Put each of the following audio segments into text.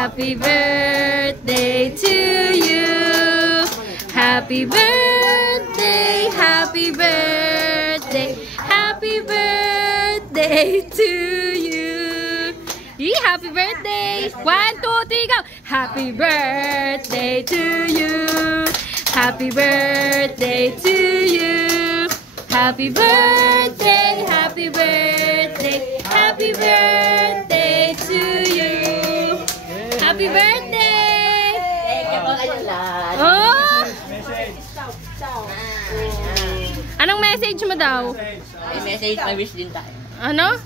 Happy birthday to you. Happy birthday, happy birthday, happy birthday to you. Happy birthday! 1, 2, 3, go! Happy birthday to you. Happy birthday to you. Happy birthday, happy birthday, happy birthday to you. Happy birthday! Oh! Anong message mo daw? May message, may wish din tayo. Ano?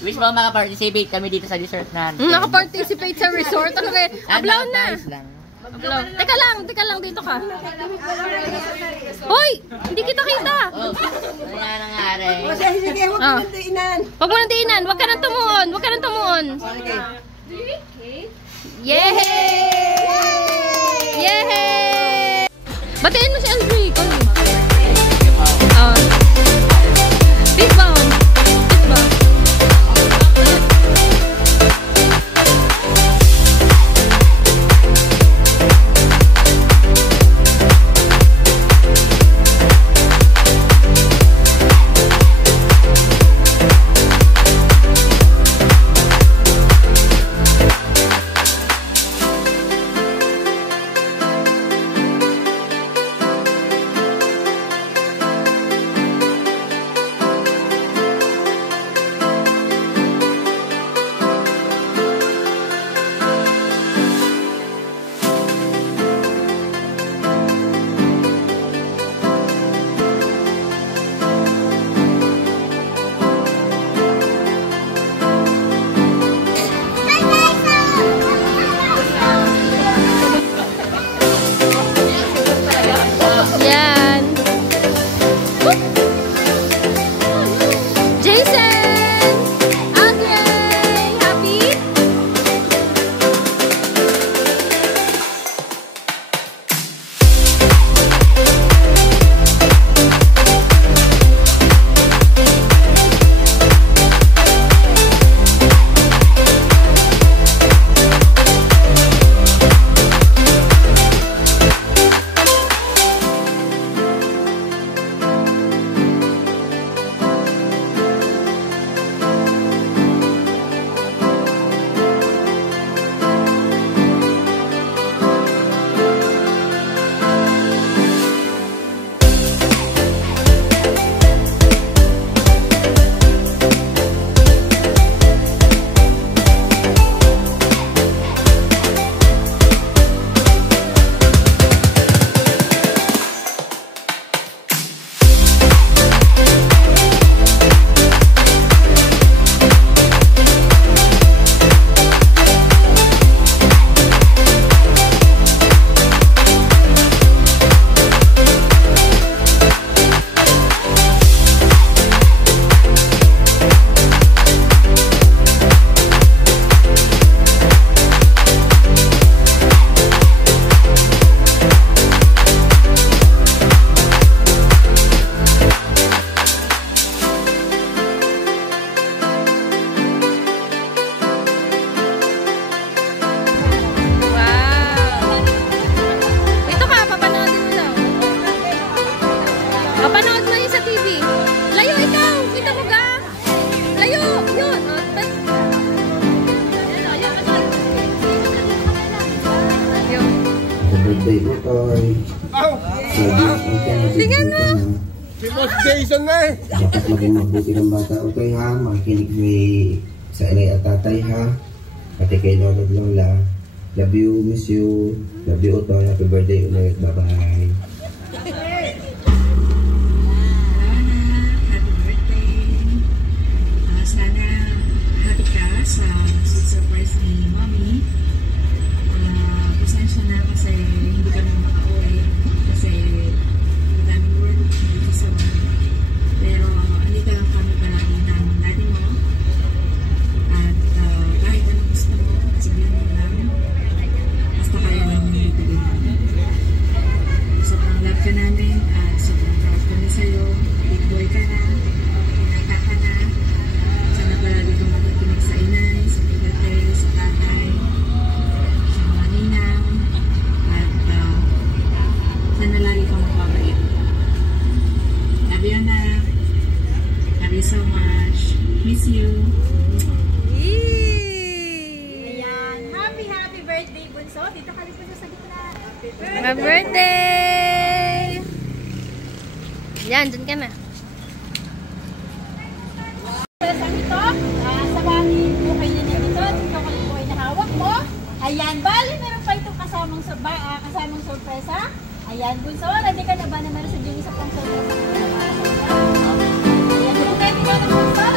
Wish mo makaparticipate kami dito sa resort na. Nakaparticipate sa resort? Ano kaya? Ablaw na! Ablaw. Teka lang, dito ka. Hoy! Hindi kita kita! Wala nangyari. Sige, huwag mo nang diinan. Huwag mo nang diinan. Huwag ka nang tumuon. Huwag ka nang tumuon. Yehey! Yehey! Batiin mo si Aldrin. Fist bump. Fist bump. birthday mo, Toy. Tingnan mo! Si Boss Jason na eh! Dapat maging mabuti ng bata, Toy, ha? Makinig sa inay at tatay, ha? Pati kay Lolo at Lola. Love you, miss you. Love you, Toy. Happy birthday ulit. Bye-bye. Sa surprise ni Mommy. Pasensya na kasi hindi kami makauwi kasi daming work dito sa work. Pero andito lang kami palagi ng daddy mo. At kahit anong gusto mo, sabihin mo lang. Basta kaya lang ibigay namin. Sobrang love ka namin at sobrang proud kami sa'yo. Big boy ka na. Pinata ka na. Sana palagi kang makikinig sa inay, sa tatay, sa tatay. Happy birthday! Yan, dyan ka na. Sa bali po kayo na dito, dito ko po ay nahawak mo. Ayan, bali meron pa itong kasamang sorpresa. Ayan, bunso, ready ka na ba naman sa Juni sa pang sorpresa? Ayan, ready ka na bunso?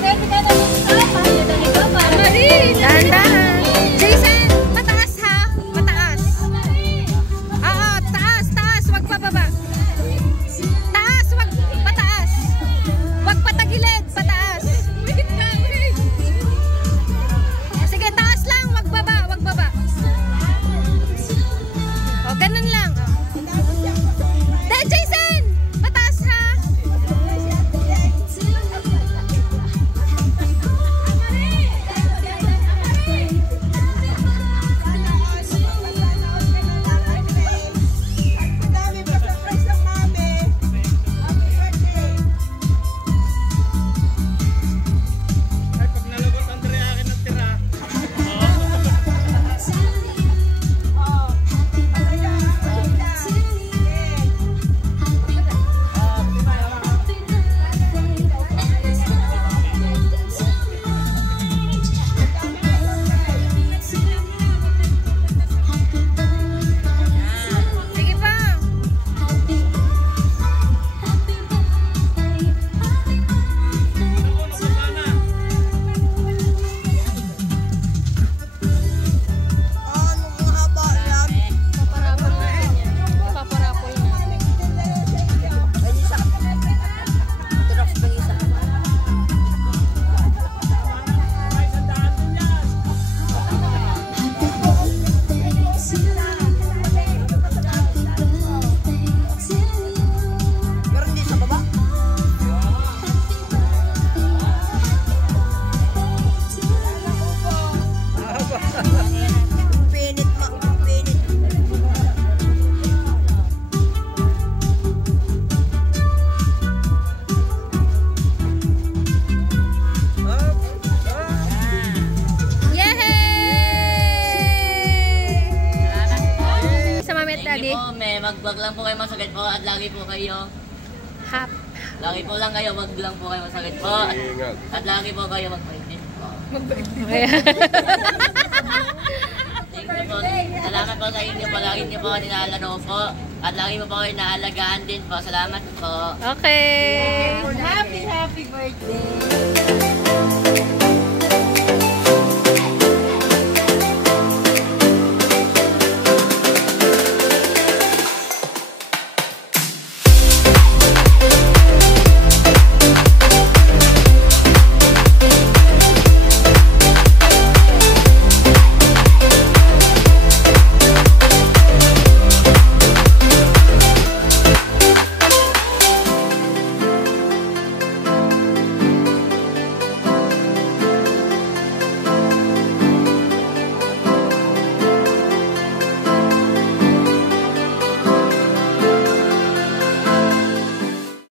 Ready ka na bunso? Pahala na ito, Marie! Dahan-dahan! Jason, mataas ha! Mataas! Oo, taas, taas! Wag pababa! Taas! Wag pataas! Wag patagilid! Pataas! Sige, taas lang! Wag baba! Wag baba! O, ganun lang! Jason! Mataas ha! Sige pa! Paparapol natin yan. Paparapol natin. Yay! Sa mami at daddy. Thank you po, may mag-vlog lang po kayo masakit po at lagi po kayo. Hap. Lagi po lang kayo, wag lang po kayo masakit po. Ingat. At lagi po kayo magpaitin po. Okay. Thank you po. Salamat po sa inyo po. Lagi niyo po nilalaro po. At lagi mo po kayo naalagaan din po. Salamat po. Okay. Happy birthday!